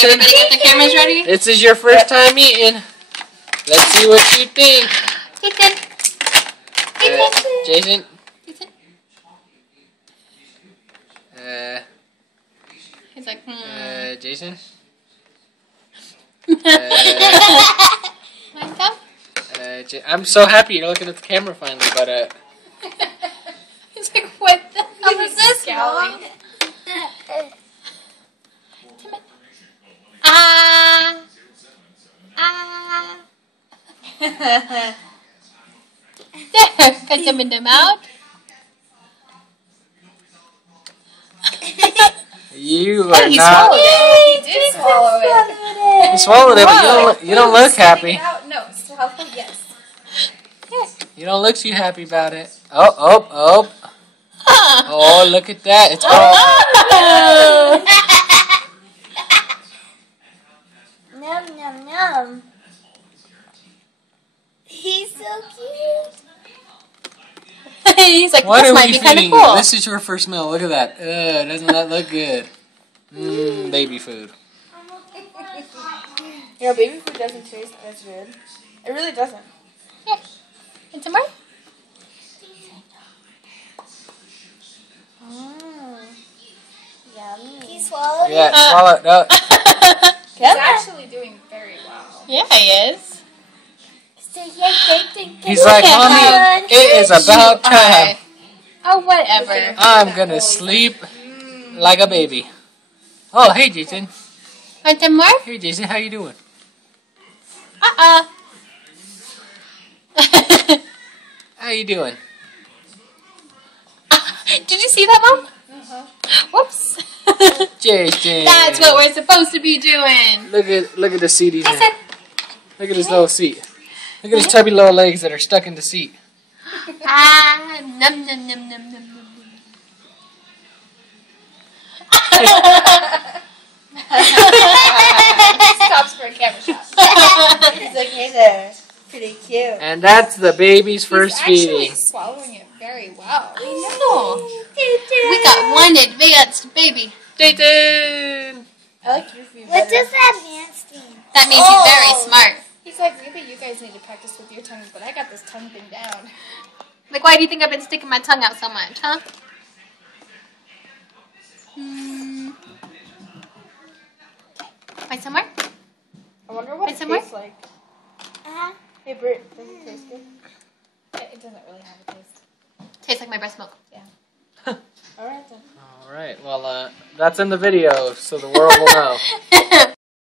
Jason. Everybody get the cameras ready? This is your first time eating. Let's see what you think. Jason. Jason. He's like, Jason. Lined up? I'm so happy you're looking at the camera finally, but He's like, what the hell is this, Mom? There, put them in the mouth. you Oh, are he not. swallowed it. He did swallow it. You swallowed it, but you don't look happy. No, swallow, yes. You don't look too happy about it. Oh. Oh, look at that. It's all. Nom, nom, nom. He's so cute. He's like, What this are might we be kind of feeding cool. you? This is your first meal. Look at that. Doesn't that look good? Baby food. You know, baby food doesn't taste as good. It really doesn't. Yeah. And some more? Yummy. He swallowed Yeah, swallow it. No. He's actually doing very well. Yeah, he is. He's like, Mommy, it is about time. Oh, whatever. I'm gonna sleep like a baby. Oh, hey, Jason. Want some more? Hey, Jason, how you doing? How you doing? Did you see that, Mom? Whoops. Jason. That's what we're supposed to be doing. Look at the seat he's in. Jason. Look at his little seat. Look at his tubby little legs that are stuck in the seat. Num num num num num num. Stops for a camera shot. He's like, hey there. Pretty cute. And that's the baby's first feeding. He's swallowing it very well. I know. We got one advanced baby. Jason. I like your food better. What does that mean? That means he's very smart. He's like, maybe you guys need to practice with your tongues, but I got this tongue thing down. Like, why do you think I've been sticking my tongue out so much, huh? Want some more? I wonder what Wait, it some more? tastes like. Hey, Britt, does it taste good? It doesn't really have a taste. Tastes like my breast milk. Alright then. All right. Well, that's in the video, so the world will know.